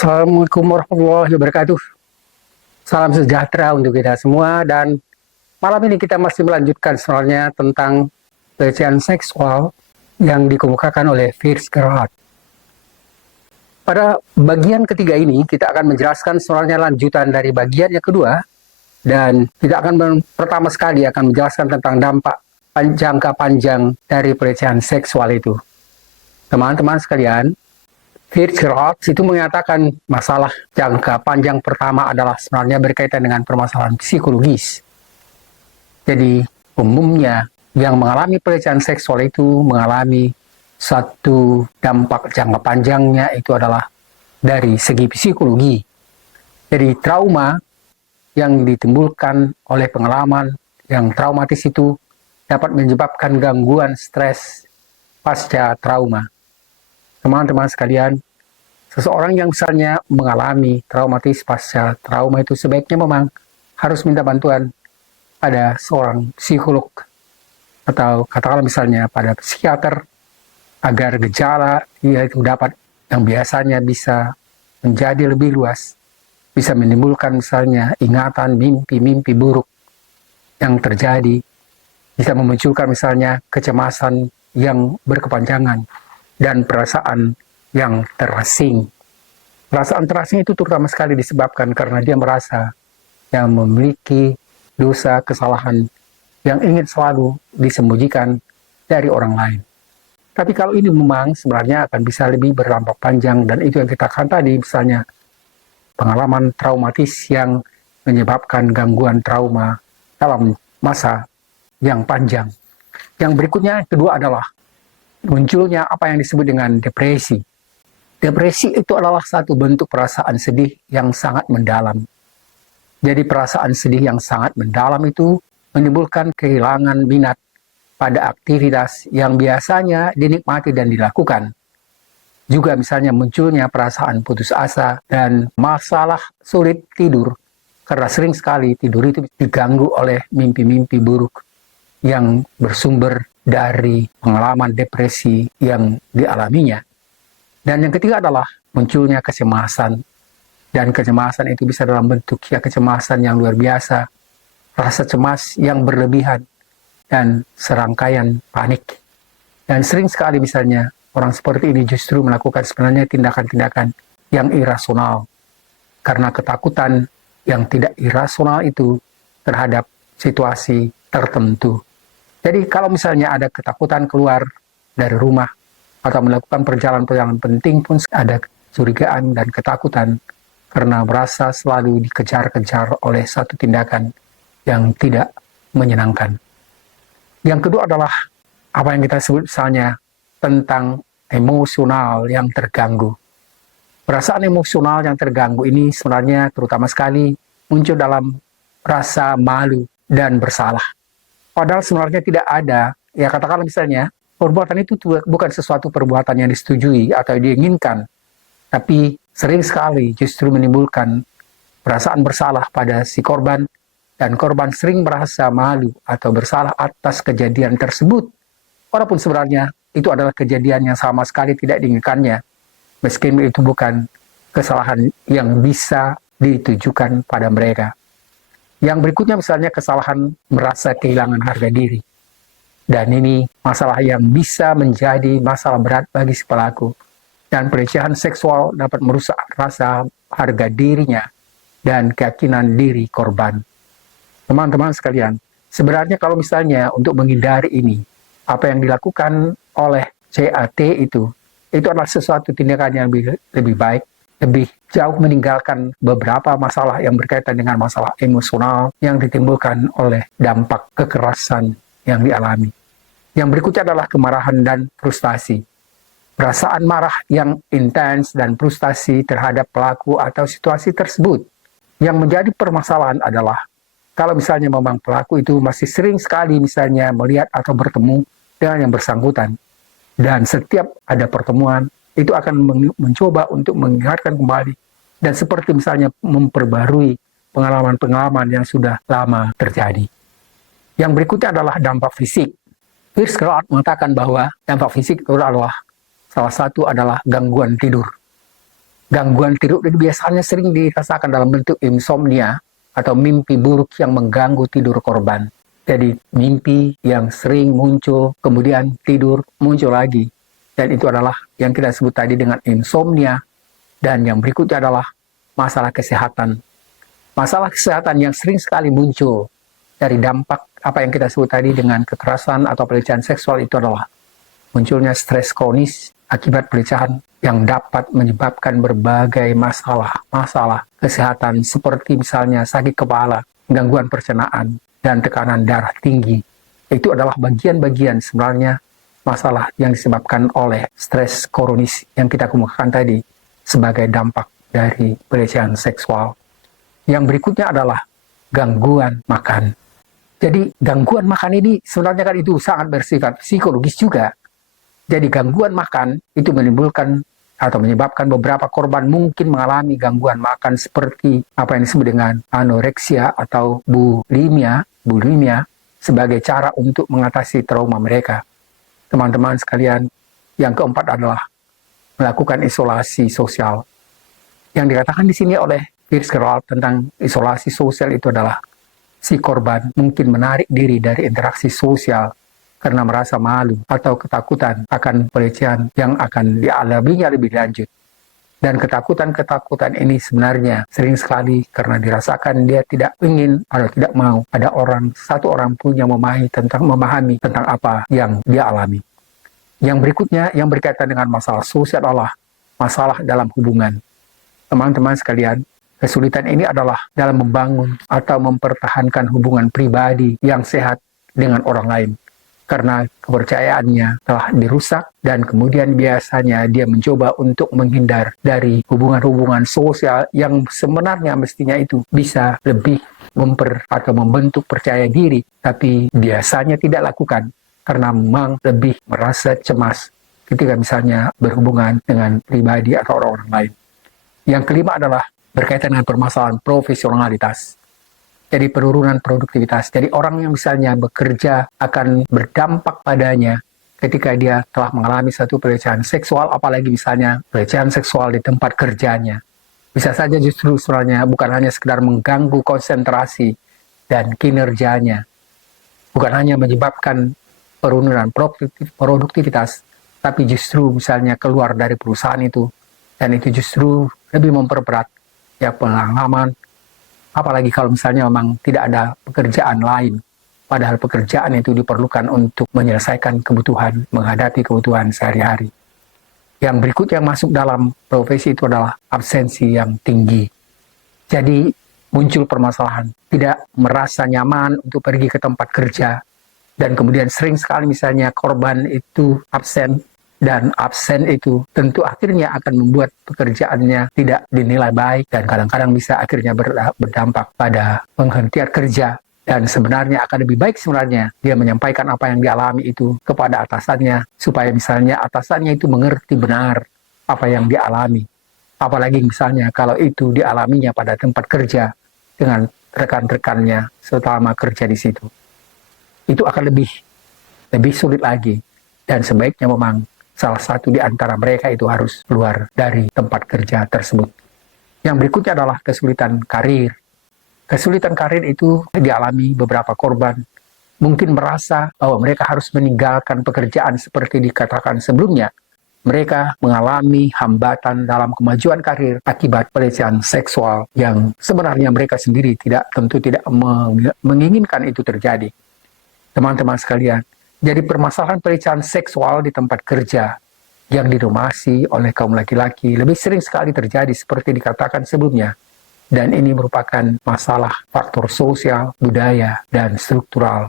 Assalamualaikum warahmatullahi wabarakatuh. Salam sejahtera untuk kita semua dan malam ini kita masih melanjutkan soalnya tentang pelecehan seksual yang dikemukakan oleh Fritz Gerhard. Pada bagian ketiga ini kita akan menjelaskan soalnya lanjutan dari bagian yang kedua dan kita akan pertama sekali akan menjelaskan tentang dampak jangka panjang dari pelecehan seksual itu. Teman-teman sekalian, Fritz Gerhard itu mengatakan masalah jangka panjang pertama adalah sebenarnya berkaitan dengan permasalahan psikologis. Jadi umumnya yang mengalami pelecehan seksual itu mengalami satu dampak jangka panjangnya itu adalah dari segi psikologi. Jadi trauma yang ditimbulkan oleh pengalaman yang traumatis itu dapat menyebabkan gangguan stres pasca trauma. Teman-teman sekalian, seseorang yang misalnya mengalami traumatis pasca trauma itu sebaiknya memang harus minta bantuan pada seorang psikolog atau katakanlah misalnya pada psikiater agar gejala itu dapat yang biasanya bisa menjadi lebih luas, bisa menimbulkan misalnya ingatan mimpi-mimpi buruk yang terjadi, bisa memunculkan misalnya kecemasan yang berkepanjangan dan perasaan yang terasing. Perasaan terasing itu terutama sekali disebabkan karena dia merasa yang memiliki dosa kesalahan yang ingin selalu disembunyikan dari orang lain. Tapi kalau ini memang sebenarnya akan bisa lebih berdampak panjang dan itu yang kita katakan tadi misalnya pengalaman traumatis yang menyebabkan gangguan trauma dalam masa yang panjang. Yang berikutnya kedua adalah munculnya apa yang disebut dengan depresi. Depresi itu adalah satu bentuk perasaan sedih yang sangat mendalam. Jadi perasaan sedih yang sangat mendalam itu menimbulkan kehilangan minat pada aktivitas yang biasanya dinikmati dan dilakukan. Juga misalnya munculnya perasaan putus asa dan masalah sulit tidur karena sering sekali tidur itu diganggu oleh mimpi-mimpi buruk yang bersumber dari pengalaman depresi yang dialaminya. Dan yang ketiga adalah munculnya kecemasan. Dan kecemasan itu bisa dalam bentuk kecemasan yang luar biasa, rasa cemas yang berlebihan, dan serangkaian panik. Dan sering sekali misalnya orang seperti ini justru melakukan sebenarnya tindakan-tindakan yang irasional. Karena ketakutan yang tidak irasional itu terhadap situasi tertentu. Jadi kalau misalnya ada ketakutan keluar dari rumah atau melakukan perjalanan-perjalanan penting pun ada kecurigaan dan ketakutan karena merasa selalu dikejar-kejar oleh satu tindakan yang tidak menyenangkan. Yang kedua adalah apa yang kita sebut misalnya tentang emosional yang terganggu. Perasaan emosional yang terganggu ini sebenarnya terutama sekali muncul dalam rasa malu dan bersalah. Padahal sebenarnya tidak ada, ya katakanlah misalnya, perbuatan itu bukan sesuatu perbuatan yang disetujui atau diinginkan, tapi sering sekali justru menimbulkan perasaan bersalah pada si korban, dan korban sering merasa malu atau bersalah atas kejadian tersebut. Walaupun sebenarnya itu adalah kejadian yang sama sekali tidak diinginkannya, meskipun itu bukan kesalahan yang bisa ditujukan pada mereka. Yang berikutnya misalnya kesalahan merasa kehilangan harga diri. Dan ini masalah yang bisa menjadi masalah berat bagi si pelaku. Dan pelecehan seksual dapat merusak rasa harga dirinya dan keyakinan diri korban. Teman-teman sekalian, sebenarnya kalau misalnya untuk menghindari ini, apa yang dilakukan oleh CAT itu adalah sesuatu tindakan yang lebih baik, lebih jauh meninggalkan beberapa masalah yang berkaitan dengan masalah emosional yang ditimbulkan oleh dampak kekerasan yang dialami. Yang berikutnya adalah kemarahan dan frustasi. Perasaan marah yang intens dan frustasi terhadap pelaku atau situasi tersebut. Yang menjadi permasalahan adalah kalau misalnya memang pelaku itu masih sering sekali misalnya melihat atau bertemu dengan yang bersangkutan. Dan setiap ada pertemuan, itu akan mencoba untuk mengingatkan kembali. Dan seperti misalnya memperbarui pengalaman-pengalaman yang sudah lama terjadi. Yang berikutnya adalah dampak fisik. Fritz Gerhard mengatakan bahwa dampak fisik itu adalah salah satu adalah gangguan tidur. Gangguan tidur ini biasanya sering dirasakan dalam bentuk insomnia atau mimpi buruk yang mengganggu tidur korban. Jadi mimpi yang sering muncul, kemudian tidur muncul lagi. Dan itu adalah yang kita sebut tadi dengan insomnia. Dan yang berikutnya adalah masalah kesehatan. Masalah kesehatan yang sering sekali muncul dari dampak apa yang kita sebut tadi dengan kekerasan atau pelecehan seksual itu adalah munculnya stres kronis akibat pelecehan yang dapat menyebabkan berbagai masalah kesehatan seperti misalnya sakit kepala, gangguan pencernaan, dan tekanan darah tinggi. Itu adalah bagian-bagian sebenarnya masalah yang disebabkan oleh stres kronis yang kita kemukakan tadi sebagai dampak dari pelecehan seksual. Yang berikutnya adalah gangguan makan. Jadi gangguan makan ini sebenarnya kan itu sangat bersifat psikologis juga. Jadi gangguan makan itu menimbulkan atau menyebabkan beberapa korban mungkin mengalami gangguan makan seperti apa yang disebut dengan anoreksia atau bulimia sebagai cara untuk mengatasi trauma mereka. Teman-teman sekalian, yang keempat adalah melakukan isolasi sosial. Yang dikatakan di sini oleh Fitzgerald tentang isolasi sosial itu adalah si korban mungkin menarik diri dari interaksi sosial karena merasa malu atau ketakutan akan pelecehan yang akan dialaminya lebih lanjut. Dan ketakutan-ketakutan ini sebenarnya sering sekali karena dirasakan dia tidak ingin atau tidak mau ada satu orang pun yang memahami tentang apa yang dia alami. Yang berikutnya yang berkaitan dengan masalah sosial adalah masalah dalam hubungan. Teman-teman sekalian, kesulitan ini adalah dalam membangun atau mempertahankan hubungan pribadi yang sehat dengan orang lain. Karena kepercayaannya telah dirusak dan kemudian biasanya dia mencoba untuk menghindar dari hubungan-hubungan sosial yang sebenarnya mestinya itu bisa lebih membentuk percaya diri, tapi biasanya tidak lakukan karena memang lebih merasa cemas ketika misalnya berhubungan dengan pribadi atau orang-orang lain. Yang kelima adalah berkaitan dengan permasalahan profesionalitas. Jadi penurunan produktivitas. Jadi orang yang misalnya bekerja akan berdampak padanya ketika dia telah mengalami satu pelecehan seksual, apalagi misalnya pelecehan seksual di tempat kerjanya. Bisa saja justru sebenarnya bukan hanya sekedar mengganggu konsentrasi dan kinerjanya. Bukan hanya menyebabkan penurunan produktivitas, tapi justru misalnya keluar dari perusahaan itu. Dan itu justru lebih memperberat ya pengalaman. Apalagi kalau misalnya memang tidak ada pekerjaan lain. Padahal pekerjaan itu diperlukan untuk menyelesaikan kebutuhan, menghadapi kebutuhan sehari-hari. Yang berikutnya masuk dalam profesi itu adalah absensi yang tinggi. Jadi muncul permasalahan, tidak merasa nyaman untuk pergi ke tempat kerja. Dan kemudian sering sekali misalnya korban itu absen. Dan absen itu tentu akhirnya akan membuat pekerjaannya tidak dinilai baik dan kadang-kadang bisa akhirnya berdampak pada penghentian kerja. Dan sebenarnya akan lebih baik sebenarnya dia menyampaikan apa yang dialami itu kepada atasannya supaya misalnya atasannya itu mengerti benar apa yang dialami. Apalagi misalnya kalau itu dialaminya pada tempat kerja dengan rekan-rekannya selama kerja di situ. Itu akan lebih sulit lagi dan sebaiknya memang salah satu di antara mereka itu harus keluar dari tempat kerja tersebut. Yang berikutnya adalah kesulitan karir. Kesulitan karir itu dialami beberapa korban. Mungkin merasa bahwa mereka harus meninggalkan pekerjaan seperti dikatakan sebelumnya. Mereka mengalami hambatan dalam kemajuan karir akibat pelecehan seksual yang sebenarnya mereka sendiri tentu tidak menginginkan itu terjadi. Teman-teman sekalian, jadi permasalahan pelecehan seksual di tempat kerja yang didominasi oleh kaum laki-laki lebih sering sekali terjadi seperti dikatakan sebelumnya. Dan ini merupakan masalah faktor sosial, budaya, dan struktural.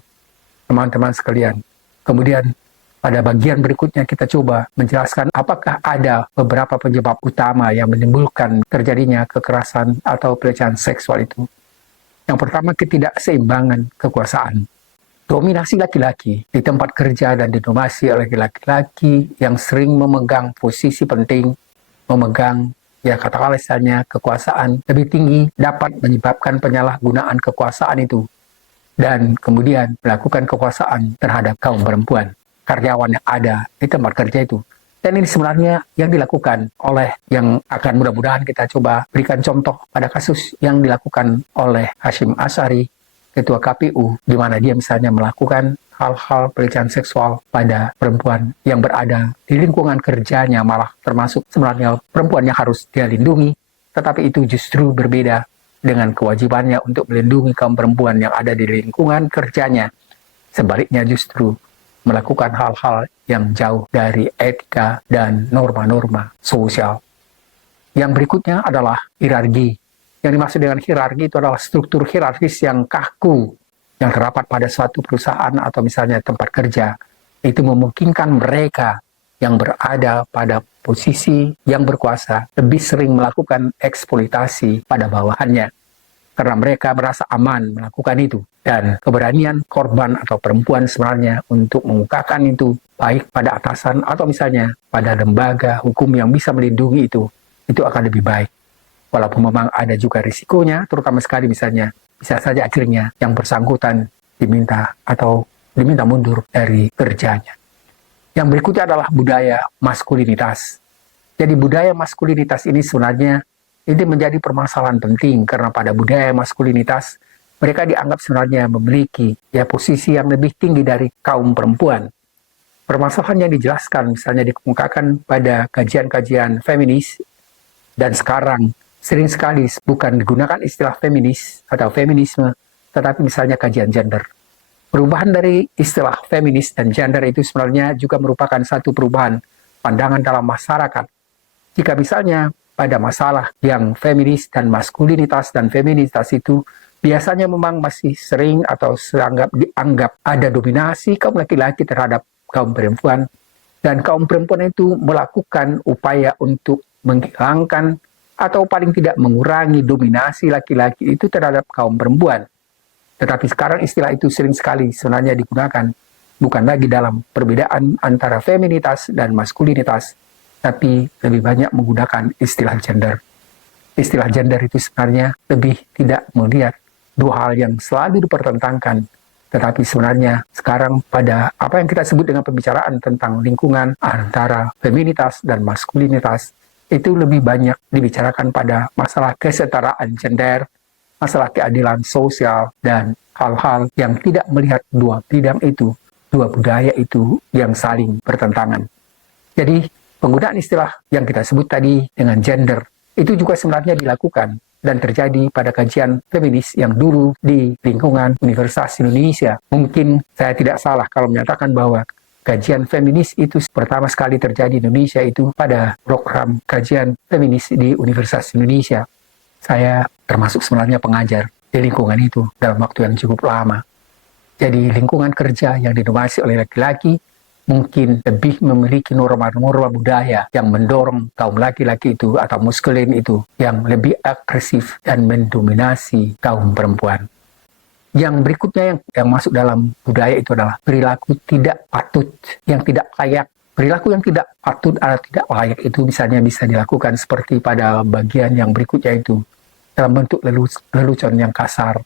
Teman-teman sekalian. Kemudian pada bagian berikutnya kita coba menjelaskan apakah ada beberapa penyebab utama yang menimbulkan terjadinya kekerasan atau pelecehan seksual itu. Yang pertama, ketidakseimbangan kekuasaan. Dominasi laki-laki di tempat kerja dan didominasi oleh laki-laki yang sering memegang posisi penting, memegang katakanlah misalnya kekuasaan lebih tinggi dapat menyebabkan penyalahgunaan kekuasaan itu dan kemudian melakukan kekuasaan terhadap kaum perempuan, karyawan yang ada di tempat kerja itu. Dan ini sebenarnya yang dilakukan oleh yang akan mudah-mudahan kita coba berikan contoh pada kasus yang dilakukan oleh Hashim Asy'ari, Ketua KPU, di mana dia misalnya melakukan hal-hal pelecehan seksual pada perempuan yang berada di lingkungan kerjanya, malah termasuk sebenarnya perempuan yang harus dia lindungi, tetapi itu justru berbeda dengan kewajibannya untuk melindungi kaum perempuan yang ada di lingkungan kerjanya. Sebaliknya justru melakukan hal-hal yang jauh dari etika dan norma-norma sosial. Yang berikutnya adalah hierarki. Yang dimaksud dengan hierarki itu adalah struktur hierarkis yang kaku yang terdapat pada suatu perusahaan atau misalnya tempat kerja. Itu memungkinkan mereka yang berada pada posisi yang berkuasa lebih sering melakukan eksploitasi pada bawahannya, karena mereka merasa aman melakukan itu. Dan keberanian korban atau perempuan sebenarnya untuk mengungkapkan itu, baik pada atasan atau misalnya pada lembaga hukum yang bisa melindungi itu akan lebih baik. Walaupun memang ada juga risikonya, terutama sekali misalnya, bisa saja akhirnya yang bersangkutan diminta mundur dari kerjanya. Yang berikutnya adalah budaya maskulinitas. Jadi budaya maskulinitas ini sebenarnya ini menjadi permasalahan penting, karena pada budaya maskulinitas mereka dianggap sebenarnya memiliki posisi yang lebih tinggi dari kaum perempuan. Permasalahan yang dijelaskan misalnya dikemukakan pada kajian-kajian feminis, dan sekarang sering sekali bukan digunakan istilah feminis atau feminisme, tetapi misalnya kajian gender. Perubahan dari istilah feminis dan gender itu sebenarnya juga merupakan satu perubahan pandangan dalam masyarakat. Jika misalnya pada masalah yang feminis dan maskulinitas dan feminitas itu biasanya memang masih sering atau dianggap ada dominasi kaum laki-laki terhadap kaum perempuan, dan kaum perempuan itu melakukan upaya untuk menghilangkan atau paling tidak mengurangi dominasi laki-laki itu terhadap kaum perempuan. Tetapi sekarang istilah itu sering sekali sebenarnya digunakan bukan lagi dalam perbedaan antara feminitas dan maskulinitas, tapi lebih banyak menggunakan istilah gender. Istilah gender itu sebenarnya lebih tidak melihat dua hal yang selalu dipertentangkan, tetapi sebenarnya sekarang pada apa yang kita sebut dengan pembicaraan tentang lingkungan antara feminitas dan maskulinitas, itu lebih banyak dibicarakan pada masalah kesetaraan gender, masalah keadilan sosial, dan hal-hal yang tidak melihat dua bidang itu, dua budaya itu yang saling bertentangan. Jadi penggunaan istilah yang kita sebut tadi dengan gender itu juga sebenarnya dilakukan dan terjadi pada kajian feminis yang dulu di lingkungan Universitas Indonesia. Mungkin saya tidak salah kalau menyatakan bahwa kajian feminis itu pertama sekali terjadi di Indonesia itu pada program kajian feminis di Universitas Indonesia. Saya termasuk sebenarnya pengajar di lingkungan itu dalam waktu yang cukup lama. Jadi lingkungan kerja yang didominasi oleh laki-laki mungkin lebih memiliki norma-norma budaya yang mendorong kaum laki-laki itu atau maskulin itu yang lebih agresif dan mendominasi kaum perempuan. Yang berikutnya yang masuk dalam budaya itu adalah perilaku tidak patut, yang tidak layak. Perilaku yang tidak patut atau tidak layak itu misalnya bisa dilakukan seperti pada bagian yang berikutnya itu dalam bentuk lelucon yang kasar.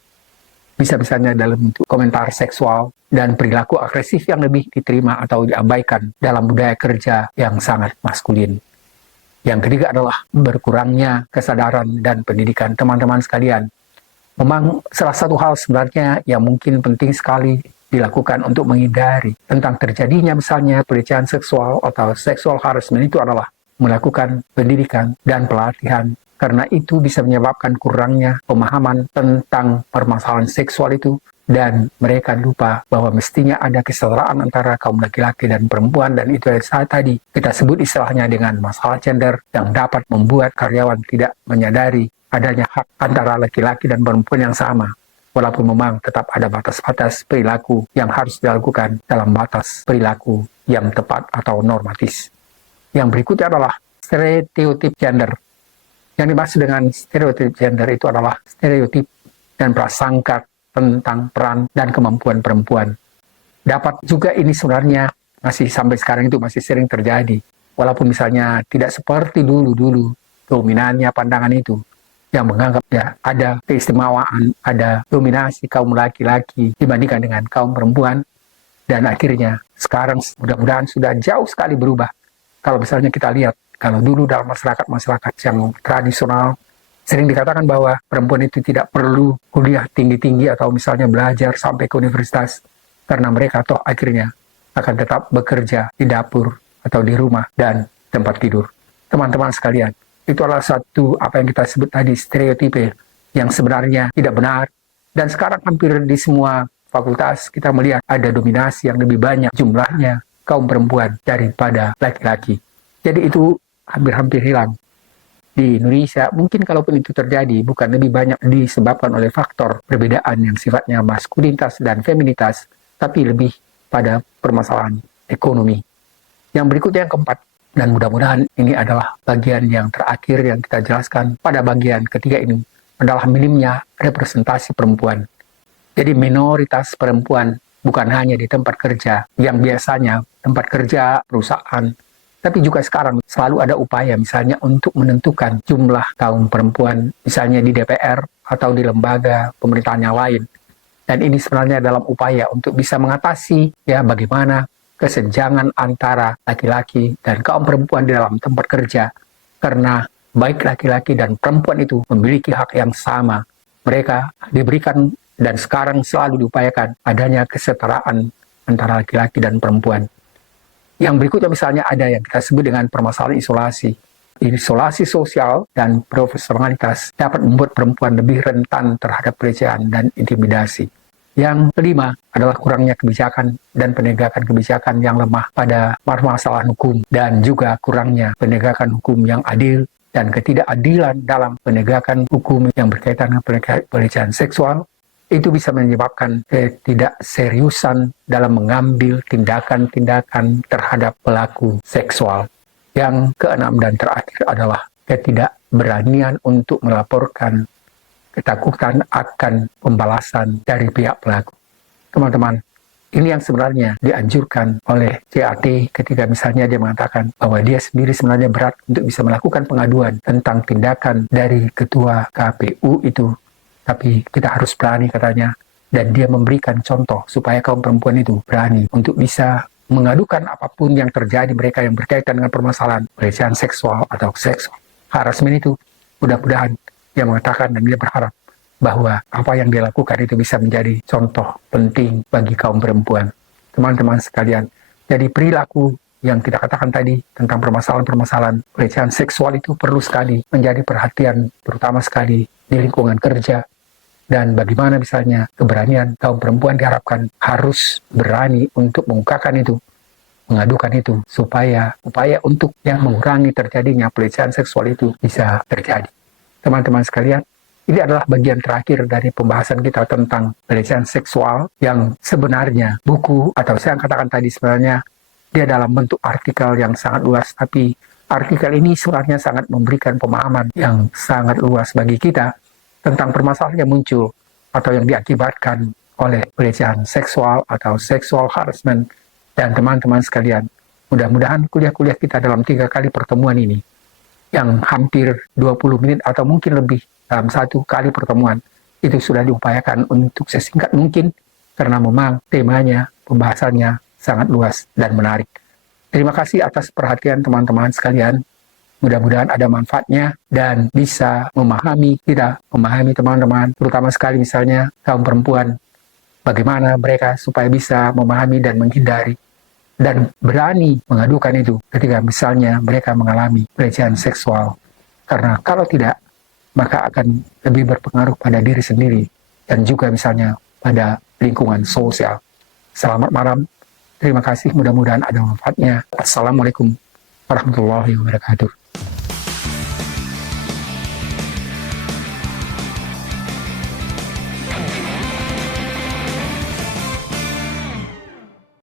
Bisa misalnya dalam bentuk komentar seksual dan perilaku agresif yang lebih diterima atau diabaikan dalam budaya kerja yang sangat maskulin. Yang ketiga adalah berkurangnya kesadaran dan pendidikan teman-teman sekalian. Memang salah satu hal sebenarnya yang mungkin penting sekali dilakukan untuk menghindari tentang terjadinya misalnya pelecehan seksual atau sexual harassment itu adalah melakukan pendidikan dan pelatihan, karena itu bisa menyebabkan kurangnya pemahaman tentang permasalahan seksual itu, dan mereka lupa bahwa mestinya ada kesetaraan antara kaum laki-laki dan perempuan, dan itu yang saat tadi kita sebut istilahnya dengan masalah gender yang dapat membuat karyawan tidak menyadari adanya hak antara laki-laki dan perempuan yang sama, walaupun memang tetap ada batas-batas perilaku yang harus dilakukan dalam batas perilaku yang tepat atau normatis. Yang berikutnya adalah stereotip gender. Yang dimaksud dengan stereotip gender itu adalah stereotip dan prasangka tentang peran dan kemampuan perempuan. Dapat juga ini sebenarnya masih sampai sekarang itu masih sering terjadi. Walaupun misalnya tidak seperti dulu-dulu dominannya pandangan itu, yang menganggap ada keistimewaan, ada dominasi kaum laki-laki dibandingkan dengan kaum perempuan. Dan akhirnya sekarang mudah-mudahan sudah jauh sekali berubah. Kalau misalnya kita lihat, kalau dulu dalam masyarakat yang tradisional, sering dikatakan bahwa perempuan itu tidak perlu kuliah tinggi-tinggi atau misalnya belajar sampai ke universitas, karena mereka toh akhirnya akan tetap bekerja di dapur atau di rumah dan tempat tidur. Teman-teman sekalian, itu adalah satu apa yang kita sebut tadi stereotipe yang sebenarnya tidak benar. Dan sekarang hampir di semua fakultas kita melihat ada dominasi yang lebih banyak jumlahnya kaum perempuan daripada laki-laki. Jadi itu hampir-hampir hilang. Di Indonesia, mungkin kalaupun itu terjadi, bukan lebih banyak disebabkan oleh faktor perbedaan yang sifatnya maskulinitas dan feminitas, tapi lebih pada permasalahan ekonomi. Yang berikutnya yang keempat, dan mudah-mudahan ini adalah bagian yang terakhir yang kita jelaskan pada bagian ketiga ini, adalah minimnya representasi perempuan. Jadi minoritas perempuan bukan hanya di tempat kerja, yang biasanya tempat kerja, perusahaan, tapi juga sekarang selalu ada upaya misalnya untuk menentukan jumlah kaum perempuan, misalnya di DPR atau di lembaga pemerintahan yang lain. Dan ini sebenarnya dalam upaya untuk bisa mengatasi ya bagaimana kesenjangan antara laki-laki dan kaum perempuan di dalam tempat kerja. Karena baik laki-laki dan perempuan itu memiliki hak yang sama. Mereka diberikan dan sekarang selalu diupayakan adanya kesetaraan antara laki-laki dan perempuan. Yang berikutnya misalnya ada yang kita sebut dengan permasalahan isolasi. Isolasi sosial dan profesionalitas dapat membuat perempuan lebih rentan terhadap pelecehan dan intimidasi. Yang kelima adalah kurangnya kebijakan dan penegakan kebijakan yang lemah pada permasalahan hukum dan juga kurangnya penegakan hukum yang adil dan ketidakadilan dalam penegakan hukum yang berkaitan dengan pelecehan seksual. Itu bisa menyebabkan ketidakseriusan dalam mengambil tindakan-tindakan terhadap pelaku seksual. Yang keenam dan terakhir adalah ketidakberanian untuk melaporkan, ketakutan akan pembalasan dari pihak pelaku. Teman-teman, ini yang sebenarnya dianjurkan oleh CAT ketika misalnya dia mengatakan bahwa dia sendiri sebenarnya berat untuk bisa melakukan pengaduan tentang tindakan dari ketua KPU itu. Tapi kita harus berani katanya, dan dia memberikan contoh supaya kaum perempuan itu berani untuk bisa mengadukan apapun yang terjadi mereka yang berkaitan dengan permasalahan pelecehan seksual atau seksual harassment itu. Mudah-mudahan dia mengatakan dan dia berharap bahwa apa yang dia lakukan itu bisa menjadi contoh penting bagi kaum perempuan. Teman-teman sekalian, jadi perilaku yang kita katakan tadi tentang permasalahan-permasalahan pelecehan seksual itu perlu sekali menjadi perhatian, terutama sekali di lingkungan kerja. Dan bagaimana misalnya keberanian kaum perempuan diharapkan harus berani untuk mengungkapkan itu, mengadukan itu, supaya upaya untuk yang mengurangi terjadinya pelecehan seksual itu bisa terjadi. Teman-teman sekalian, ini adalah bagian terakhir dari pembahasan kita tentang pelecehan seksual yang sebenarnya buku atau saya katakan tadi sebenarnya dia dalam bentuk artikel yang sangat luas, tapi artikel ini sebenarnya sangat memberikan pemahaman yang sangat luas bagi kita tentang permasalahan yang muncul atau yang diakibatkan oleh pelecehan seksual atau sexual harassment. Dan teman-teman sekalian, mudah-mudahan kuliah-kuliah kita dalam 3 kali pertemuan ini, yang hampir 20 menit atau mungkin lebih dalam 1 kali pertemuan, itu sudah diupayakan untuk sesingkat mungkin, karena memang temanya, pembahasannya sangat luas dan menarik. Terima kasih atas perhatian teman-teman sekalian. Mudah-mudahan ada manfaatnya dan bisa memahami kita, memahami teman-teman, terutama sekali misalnya kaum perempuan, bagaimana mereka supaya bisa memahami dan menghindari dan berani mengadukan itu ketika misalnya mereka mengalami pelecehan seksual. Karena kalau tidak, maka akan lebih berpengaruh pada diri sendiri dan juga misalnya pada lingkungan sosial. Selamat malam, terima kasih, mudah-mudahan ada manfaatnya. Assalamualaikum warahmatullahi wabarakatuh.